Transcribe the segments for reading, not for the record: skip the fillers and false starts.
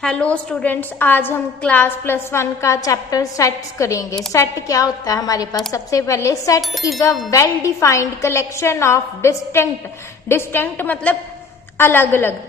Hello students, आज हम class +1 का चैप्टर सेट्स करेंगे। सेट क्या होता है हमारे पास? सबसे पहले set is a well defined collection of distinct मतलब अलग अलग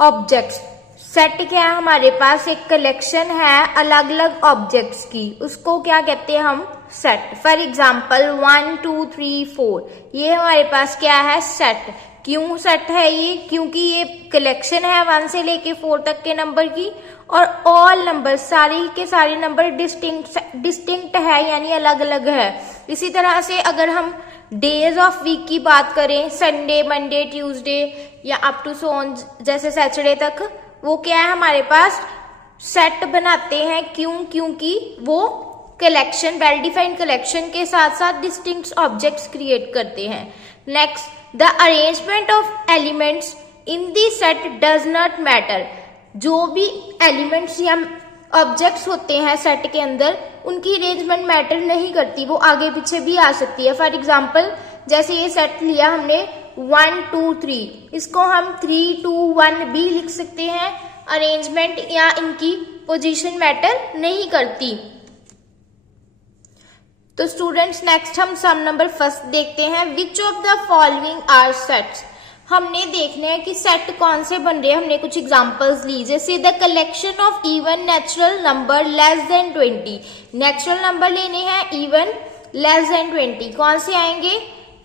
ऑब्जेक्ट्स। सेट क्या है? हमारे पास एक कलेक्शन है अलग अलग ऑब्जेक्ट्स की, उसको क्या कहते हैं हम? सेट। फॉर एग्जाम्पल 1 2 3 4 ये हमारे पास क्या है? सेट। क्यों सेट है ये? क्योंकि ये कलेक्शन है 1 से लेके 4 तक के नंबर की, और ऑल नंबर सारे के सारे नंबर डिस्टिंक्ट है यानी अलग अलग है। इसी तरह से अगर हम डेज ऑफ वीक की बात करें, संडे, मंडे, ट्यूसडे या अप टू सो ऑन जैसे सैटरडे तक, वो क्या है हमारे पास? सेट बनाते हैं। क्यों? क्योंकि वो कलेक्शन, वेल डिफाइंड कलेक्शन के साथ साथ डिस्टिंक्ट ऑब्जेक्ट्स क्रिएट करते हैं। Next, the arrangement of elements in the set does not matter. जो भी एलिमेंट्स या ऑब्जेक्ट्स होते हैं सेट के अंदर, उनकी अरेंजमेंट मैटर नहीं करती, वो आगे पीछे भी आ सकती है। फॉर एग्जाम्पल जैसे ये सेट लिया हमने 1 2 3, इसको हम 3 2 1 भी लिख सकते हैं। अरेंजमेंट या इनकी पोजीशन मैटर नहीं करती। तो स्टूडेंट्स नेक्स्ट हम सम नंबर फर्स्ट देखते हैं। Which of the following are sets? हमने देखना है कि सेट कौन से बन रहे हैं। हमने कुछ एग्जांपल्स ली, जैसे the collection of even natural number less than 20। Natural number लेने हैं इवन लेस देन 20, कौन से आएंगे?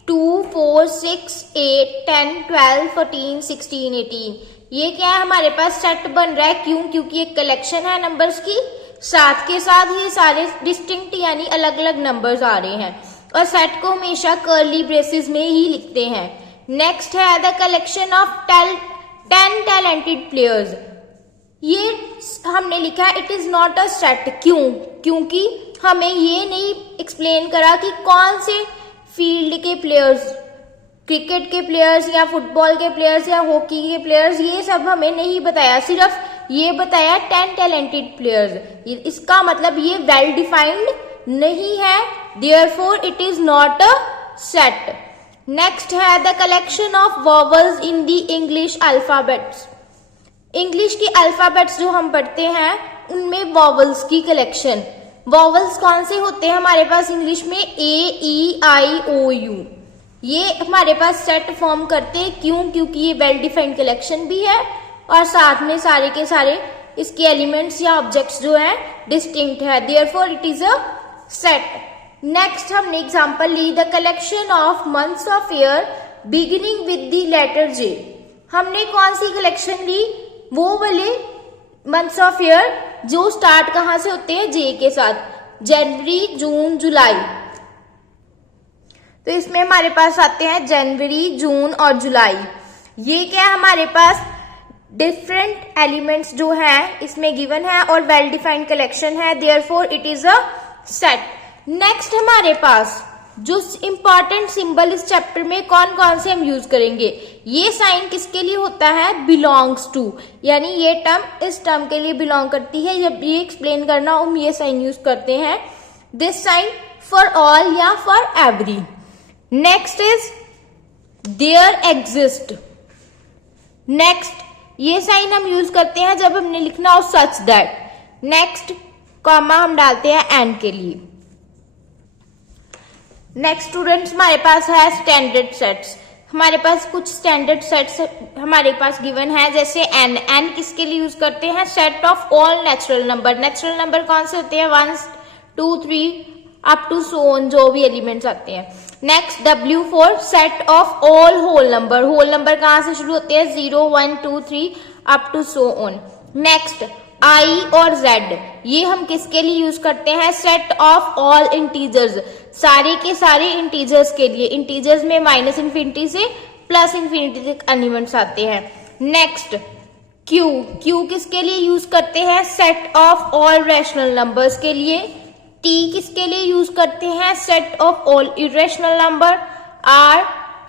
2 4 6 8 10 12 14 16 18। ये क्या है हमारे पास? सेट बन रहा है। क्यों? क्योंकि एक कलेक्शन है नंबर्स की, साथ के साथ ये सारे डिस्टिंक्ट यानी अलग अलग नंबर्स आ रहे हैं, और सेट को हमेशा कर्ली ब्रेसेस में ही लिखते हैं। नेक्स्ट है the collection of 10 talented players. ये हमने लिखा it is not a set. क्यों? क्योंकि हमें ये नहीं एक्सप्लेन करा कि कौन से फील्ड के प्लेयर्स, क्रिकेट के प्लेयर्स या फुटबॉल के प्लेयर्स या हॉकी के प्लेयर्स, ये सब हमें नहीं बताया, सिर्फ ये बताया 10 टैलेंटेड प्लेयर्स। इसका मतलब ये वेल डिफाइंड नहीं है, therefore it is not a set. Next है the collection of vowels in the English alphabets. English की अल्फाबेट्स जो हम पढ़ते हैं उनमें वॉवल्स की कलेक्शन। वॉवल्स कौन से होते हैं हमारे पास इंग्लिश में? ए ई आई ओ यू। ये हमारे पास सेट फॉर्म करते हैं। क्यों? क्योंकि ये वेल डिफाइंड कलेक्शन भी है और साथ में सारे के सारे इसके एलिमेंट्स या ऑब्जेक्ट्स जो है डिस्टिंक्ट है, therefore it is a set. Next हमने एग्जांपल ली the collection of months of year beginning with the letter J. हमने कौन सी कलेक्शन ली? वो वाले मंथ्स ऑफ ईयर जो स्टार्ट कहां से होते हैं? जे के साथ, जनवरी, जून, जुलाई। तो इसमें हमारे पास आते हैं जनवरी, जून और जुलाई। ये क्या है हमारे पास? डिफरेंट एलिमेंट्स जो है इसमें गिवन है और वेल डिफाइंड कलेक्शन है, therefore it is a set. Next हमारे पास जो इंपॉर्टेंट सिंबल इस चैप्टर में कौन कौन से हम यूज करेंगे? ये साइन किसके लिए होता है? बिलोंग्स टू, यानी ये टर्म इस टर्म के लिए बिलोंग करती है। जब ये एक्सप्लेन करना हम ये साइन यूज करते हैं। दिस साइन फॉर ऑल या for every. Next is there exist. Next ये साइन हम यूज करते हैं जब हमने लिखना हो सच दैट। नेक्स्ट कॉमा हम डालते हैं एंड के लिए। नेक्स्ट स्टूडेंट्स हमारे पास है स्टैंडर्ड सेट्स। हमारे पास कुछ स्टैंडर्ड सेट्स हमारे पास गिवन है, जैसे एन। एन किसके लिए यूज करते हैं? Set of all natural number. Natural number कौन से होते हैं? 1 2 3 अप टू सो ऑन, जो भी एलिमेंट्स आते हैं। Next W for set of all whole number. Whole number कहां से शुरू होते हैं? 0 1 2 3 up to so on. Next I और Z, ये हम किसके लिए यूज करते हैं? सेट ऑफ ऑल इंटीजर्स, सारे के सारे इंटीजर्स के लिए। इंटीजर्स में माइनस इन्फिनिटी से प्लस इन्फिनिटी तक एलिमेंट्स आते हैं। नेक्स्ट Q, Q किसके लिए यूज करते हैं? Set of all rational numbers के लिए। T किसके लिए यूज करते हैं? Set of all irrational number. R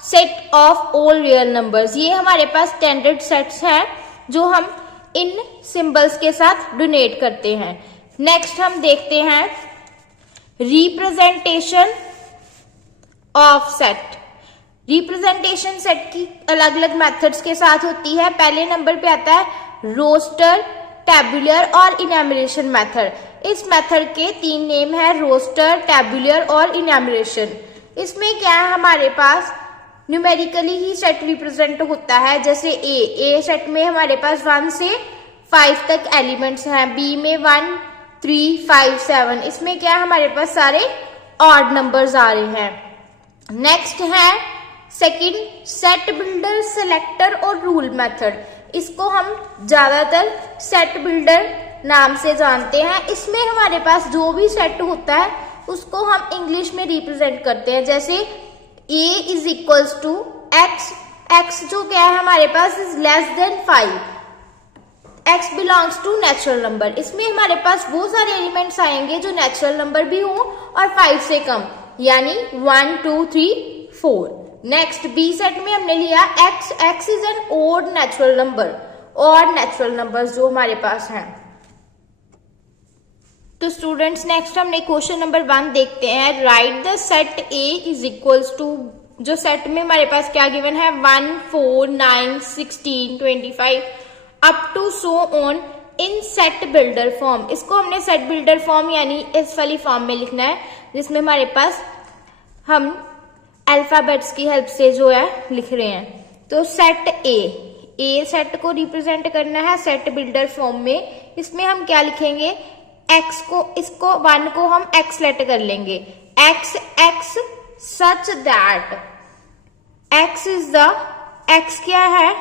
set of all real numbers. ये हमारे पास स्टैंडर्ड सेट्स हैं जो हम इन सिंबल्स के साथ डोनेट करते हैं। नेक्स्ट हम देखते हैं representation of set. Representation set की अलग अलग मेथड्स के साथ होती है। पहले नंबर पे आता है रोस्टर टेबुलर और इनैमिनेशन मेथड। इस मेथड के 3 नेम है, रोस्टर, टेबुलर और इनैमिनेशन। इसमें क्या है, हमारे पास न्यूमेरिकली ही सेट रिप्रेजेंट होता है। जैसे ए सेट में हमारे पास 1 से 5 तक एलिमेंट्स हैं, बी में 1, 3, 5, 7। इसमें क्या है, हमारे पास सारे ऑड नंबर्स आ रहे हैं। नेक्स्ट है सेकंड सेट बिल्डर, सेलेक्टर और रूल मेथड। इसको हम ज्यादातर सेट बिल्डर नाम से जानते हैं। इसमें हमारे पास जो भी सेट होता है उसको हम इंग्लिश में रिप्रेजेंट करते हैं। जैसे a is equals to x, x जो क्या है हमारे पास is less than 5, x belongs to natural number. इसमें हमारे पास वो सारे एलिमेंट्स आएंगे जो नेचुरल नंबर भी हो और 5 से कम, यानी 1, 2, 3, 4। नेक्स्ट बी सेट में हमने लिया x is an odd natural number, और नेचुरल नंबर्स जो हमारे पास हैं। तो स्टूडेंट्स नेक्स्ट हमने क्वेश्चन नंबर 1 देखते हैं। Write the set A is equals to, जो सेट में हमारे पास क्या गिवन है, 1, 4, 9, 16, 25 up to so on in set builder form. इसको हमने सेट बिल्डर फॉर्म यानी इस वाली फॉर्म में लिखना है, जिसमें हमारे पास हम अल्फाबेट्स की हेल्प से जो है लिख रहे हैं। तो सेट ए सेट को रिप्रेजेंट करना है सेट बिल्डर फॉर्म में। इसमें हम क्या लिखेंगे, x को, इसको 1 को हम x लेट कर लेंगे, x such that x is the, x क्या है,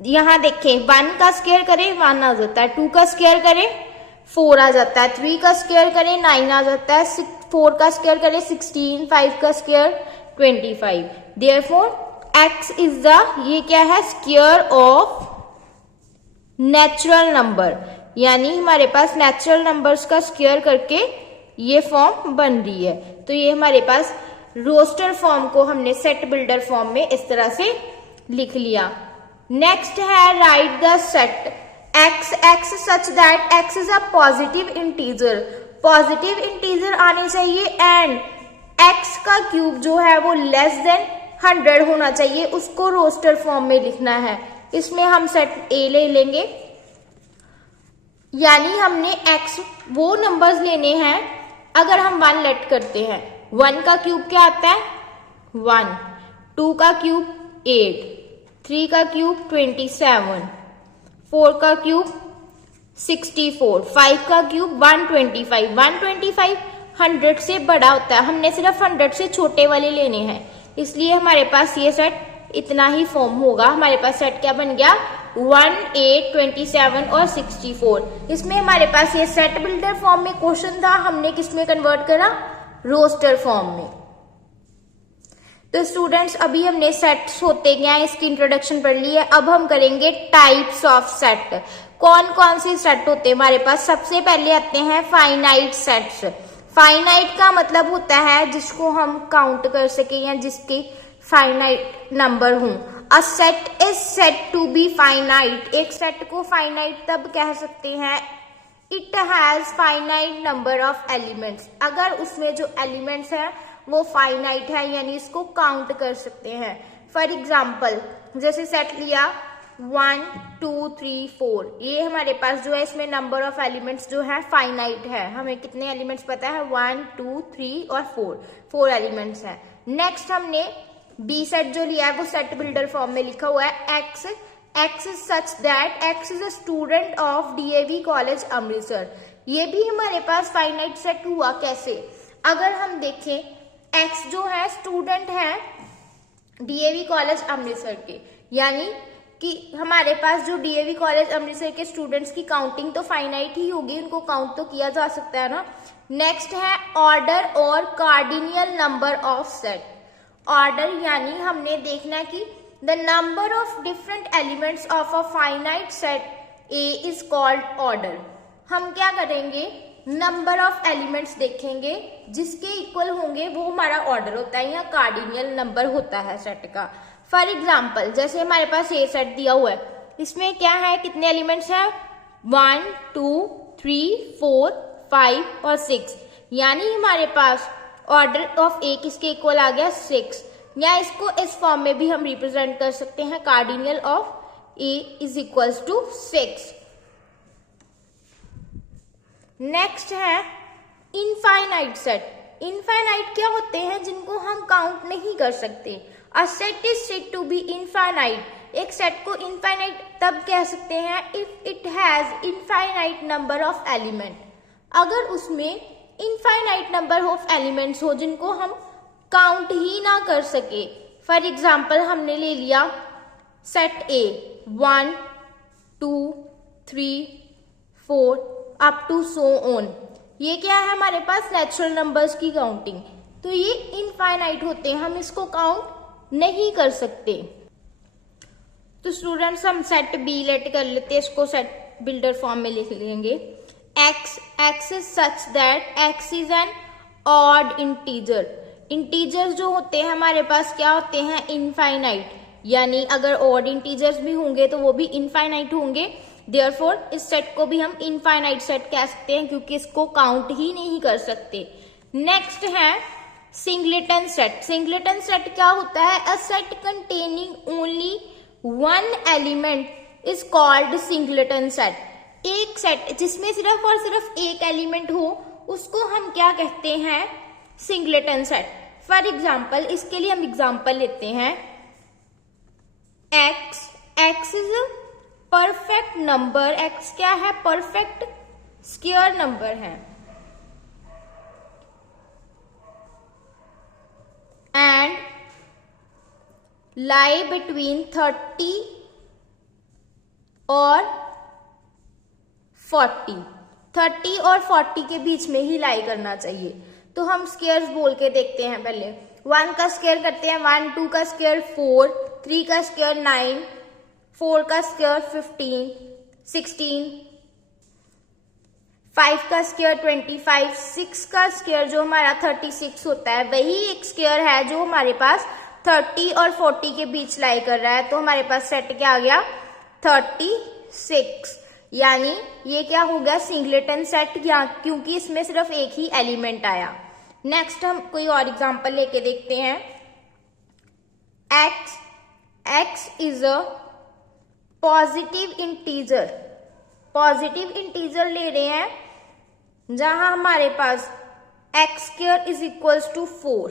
यहां देखें 1 का स्क्वायर करें 1 आ जाता है, 2 का स्क्वायर करें 4 आ जाता है, 3 का स्क्वायर करें 9 आ जाता है, 4 का स्क्वायर करें 16, 5 का square 25। Therefore x is the, ये क्या है, स्क्वायर ऑफ नेचुरल नंबर, यानी हमारे पास नेचुरल नंबर्स का स्क्वायर करके ये फॉर्म बन रही है। तो ये हमारे पास रोस्टर फॉर्म को हमने सेट बिल्डर फॉर्म में इस तरह से लिख लिया। नेक्स्ट है right the set x such that x is a positive integer. Positive integer आने चाहिए एंड x का क्यूब जो है वो लेस देन 100 होना चाहिए, उसको रोस्टर फॉर्म में लिखना है। इसमें हम सेट A ले लेंगे, यानी हमने x वो नंबर्स लेने हैं अगर हम 1 लेट करते हैं। 1 का क्यूब क्या आता है 1, 2 का क्यूब 8, 3 का क्यूब 27, 4 का क्यूब 64, 5 का क्यूब 125। 125 100 से बड़ा होता है, हमने सिर्फ 100 से छोटे वाले लेने हैं, इसलिए हमारे पास ये सेट इतना ही फॉर्म होगा। हमारे पास सेट क्या बन गया 1, 8, 27 और 64। इसमें हमारे पास ये सेट बिल्डर फॉर्म में क्वेश्चन था, हमने किस में कन्वर्ट करा, रोस्टर फॉर्म में। तो स्टूडेंट्स अभी हमने सेट्स होते क्या है इसकी इंट्रोडक्शन पढ़ ली है। अब हम करेंगे टाइप्स ऑफ सेट। कौन कौन से सेट होते हैं हमारे पास। सबसे पहले आते हैं फाइनाइट सेट्स। फाइनाइट का मतलब होता है जिसको हम काउंट कर सके या जिसके फाइनाइट नंबर हों। A set is set to be finite. एक सेट को फाइनाइट तब कह सकते हैं it has finite number of elements, अगर उसमें जो एलिमेंट्स हैं वो फाइनाइट है, यानी इसको काउंट कर सकते हैं। फॉर एग्जाम्पल जैसे सेट लिया 1, 2, 3, 4, ये हमारे पास जो है इसमें नंबर ऑफ एलिमेंट्स जो है फाइनाइट है। हमें कितने एलिमेंट्स पता है 1, 2, 3 और 4 एलिमेंट्स हैं। नेक्स्ट हमने बी सेट जो लिया है वो सेट बिल्डर फॉर्म में लिखा हुआ है x is such that x is a student of DAV college Amritsar. ये भी हमारे पास फाइनाइट सेट हुआ कैसे, अगर हम देखें एक्स जो है स्टूडेंट है डीएवी कॉलेज अमृतसर के, यानी कि हमारे पास जो डीएवी कॉलेज अमृतसर के स्टूडेंट्स की काउंटिंग तो फाइनाइट ही होगी, उनको काउंट तो किया जा सकता है ना। नेक्स्ट है ऑर्डर और कार्डिनियल नंबर ऑफ सेट। ऑर्डर यानी हमने देखना कि the number of different elements of a finite set A is called order. हम क्या करेंगे नंबर ऑफ एलिमेंट्स देखेंगे, जिसके इक्वल होंगे वो हमारा ऑर्डर होता है या कार्डिनियल नंबर होता है सेट का। फॉर एग्जाम्पल जैसे हमारे पास ये सेट दिया हुआ है, इसमें क्या है कितने एलिमेंट्स हैं 1, 2, 3, 4, 5 और 6, यानी हमारे पास ऑर्डर ऑफ ए किसके इक्वल आ गया 6, या इसको इस फॉर्म में भी हम रिप्रेजेंट कर सकते हैं cardinal of A is equals to 6। Next है इनफाइनाइट सेट। इनफाइनाइट क्या होते हैं? जिनको हम काउंट नहीं कर सकते। A set is said to be infinite. एक सेट को इनफाइनाइट तब कह सकते हैं if it has infinite number of element. अगर उसमें इनफाइनाइट नंबर ऑफ एलिमेंट्स हो जिनको हम काउंट ही ना कर सके। फॉर एग्जाम्पल हमने ले लिया set A 1 2 3 4 up to so on. ये क्या है हमारे पास? नेचुरल नंबर्स की काउंटिंग। तो ये इनफाइनाइट होते हैं, हम इसको काउंट नहीं कर सकते। तो स्टूडेंट्स हम सेट बी लेट कर लेते हैं, इसको सेट बिल्डर फॉर्म में लिख लेंगे। x is such that x is N odd integer. Integers जो होते हैं हमारे पास क्या होते हैं? इनफाइनाइट। यानी अगर ऑड इंटीजर्स भी होंगे तो वो भी इनफाइनाइट होंगे। देयरफॉर इस सेट को भी हम इनफाइनाइट सेट कह सकते हैं क्योंकि इसको काउंट ही नहीं कर सकते। नेक्स्ट है सिंगलेटन सेट। सिंगलेटन सेट क्या होता है? A set containing only one element is called singleton set. एक सेट जिसमें सिर्फ और सिर्फ एक एलिमेंट हो उसको हम क्या कहते हैं? Singleton set. फॉर एग्जाम्पल, इसके लिए हम एग्जाम्पल लेते हैं x is perfect number. x क्या है? परफेक्ट स्क्वायर नंबर है। एंड लाई बिटवीन 30 और 40। 30 और 40 के बीच में ही लाई करना चाहिए। तो हम स्क्वायर्स बोल के देखते हैं। पहले 1 का स्क्वायर करते हैं 1, 2 का स्क्वायर 4, 3 का स्क्वायर 9, 4 का स्क्वायर 15, 16, 5 का स्क्वायर 25, 6 का स्क्वायर जो हमारा 36 होता है वही एक स्क्वायर है जो हमारे पास 30 और 40 के बीच लाई कर रहा है। तो हमारे पास सेट क्या आ गया? 36। यानी ये क्या हो गया? सिंगलेटन सेट, क्योंकि इसमें सिर्फ एक ही एलिमेंट आया। नेक्स्ट हम कोई और एग्जांपल लेके देखते हैं। x is a positive integer. Positive integer ले रहे हैं जहां हमारे पास x square is equals to 4।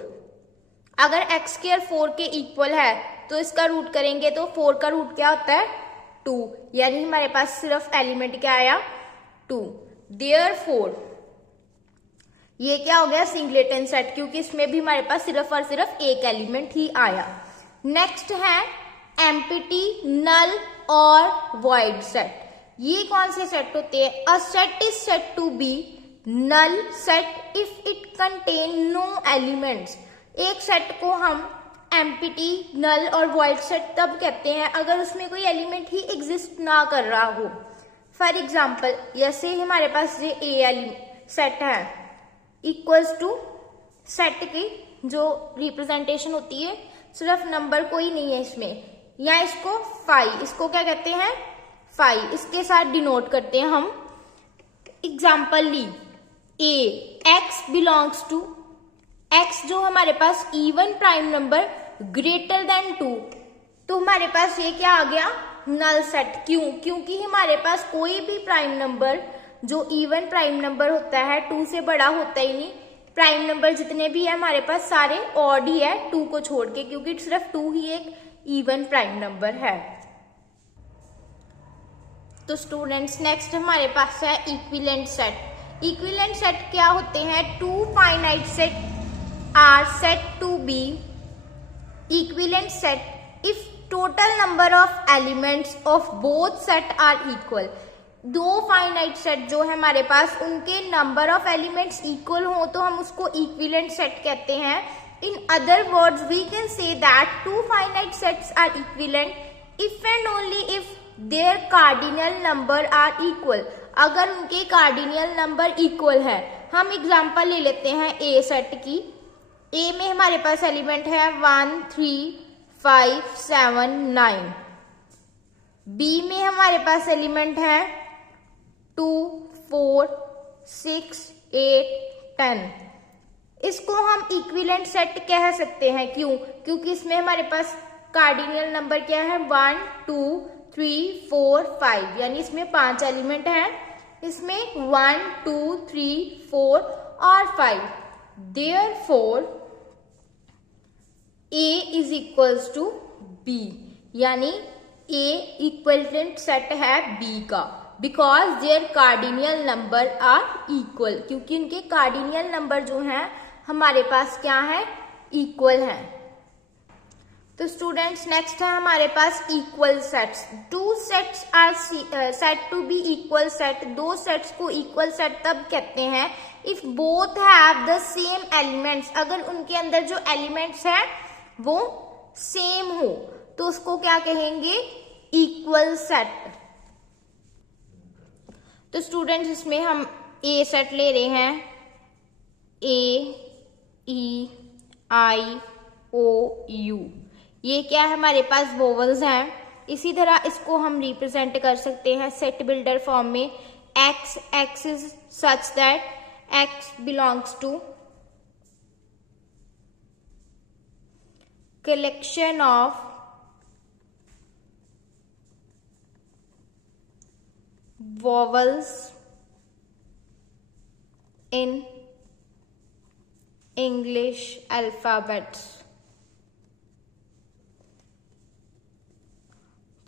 अगर x स्क्वायर 4 के इक्वल है तो इसका रूट करेंगे तो 4 का रूट क्या होता है? 2। यानी हमारे पास सिर्फ एलिमेंट क्या आया? 2। देयरफॉर ये क्या हो गया? सिंगलेटन सेट, क्योंकि इसमें भी हमारे पास सिर्फ और सिर्फ एक एलिमेंट ही आया। नेक्स्ट है एम्प्टी, नल और वॉइड सेट। ये कौन से सेट होते हैं? A set is set to be null set if it contain no elements. एक सेट को हम एम्प्टी, नल और वॉइड सेट तब कहते हैं अगर उसमें कोई एलिमेंट ही एग्जिस्ट ना कर रहा हो। फॉर एग्जाम्पल, जैसे हमारे पास ये ए सेट है इक्वल्स टू सेट की जो रिप्रेजेंटेशन होती है सिर्फ नंबर कोई नहीं है इसमें, या इसको फाइव, इसको क्या कहते हैं? फाइव। इसके साथ डिनोट करते हैं हम। एग्जाम्पल ली A x belongs to x, जो हमारे पास even prime number greater than 2। तो हमारे पास ये क्या आ गया? Null set. क्यों? क्योंकि हमारे पास कोई भी प्राइम नंबर जो इवन प्राइम नंबर होता है 2 से बड़ा होता ही नहीं। प्राइम नंबर जितने भी है हमारे पास सारे ऑड ही है 2 को छोड़ के, क्योंकि सिर्फ 2 ही एक इवन प्राइम नंबर है। तो स्टूडेंट्स नेक्स्ट हमारे पास है इक्विवेलेंट सेट। इक्विवेलेंट सेट क्या होते हैं? 2 finite set are set to be equivalent set if total number of elements of both set are equal. 2 finite set जो है हमारे पास उनके नंबर ऑफ एलिमेंट्स इक्वल हो तो हम उसको इक्विवेलेंट सेट कहते हैं। In other words we can say that 2 finite sets are equivalent if and only if their cardinal number are equal. अगर उनके कार्डिनल नंबर इक्वल है। हम एग्जांपल ले लेते हैं ए सेट की। ए में हमारे पास एलिमेंट है 1 3 5 7 9। बी में हमारे पास एलिमेंट है 2 4 6 8 10। इसको हम इक्विवेलेंट सेट कह सकते हैं। क्यों? क्योंकि इसमें हमारे पास कार्डिनल नंबर क्या है? 1 2 3 4 5, यानी इसमें 5 एलिमेंट हैं। इसमें 1 2 3 4 और 5, therefore A is equals to B, यानी A इक्विवेलेंट सेट है B का, because their cardinal number are equal, क्योंकि उनके कार्डिनियल नंबर जो हैं हमारे पास क्या है, इक्वल है। तो स्टूडेंट्स नेक्स्ट है हमारे पास equal sets. Two sets are set to be equal set, दो सेट्स को इक्वल सेट तब कहते हैं if both have the same elements, अगर उनके अंदर जो एलिमेंट्स हैं वो सेम हो तो उसको क्या कहेंगे, इक्वल सेट। तो स्टूडेंट्स इसमें हम ए सेट ले रहे हैं, ए ई आई ओ यू, ये क्या है हमारे पास वोवल्स हैं। इसी तरह इसको हम रिप्रेजेंट कर सकते हैं सेट बिल्डर फॉर्म में, x, x is such that x belongs to collection of vowels in English alphabets।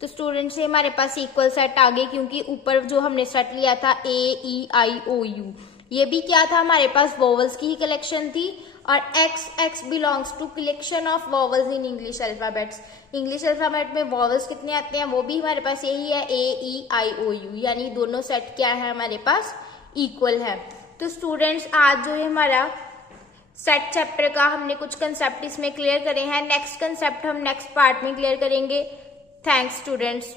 तो स्टूडेंट्स ये हमारे पास इक्वल सेट आ गए, क्योंकि ऊपर जो हमने सेट लिया था ए ई आई ओ यू, ये भी क्या था हमारे पास वोवल्स की ही कलेक्शन थी, और x, x belongs to collection of vowels in English alphabets. English alphabet में वोवल्स कितने आते हैं, वो भी हमारे पास यही है, ए ई आई ओ यू, यानी दोनों सेट क्या है हमारे पास, इक्वल है। तो स्टूडेंट्स आज जो है हमारा सेट चैप्टर का हमने कुछ कंसेप्ट इसमें क्लियर करे हैं, नेक्स्ट कंसेप्ट हम नेक्स्ट पार्ट में क्लियर करेंगे। Thanks students.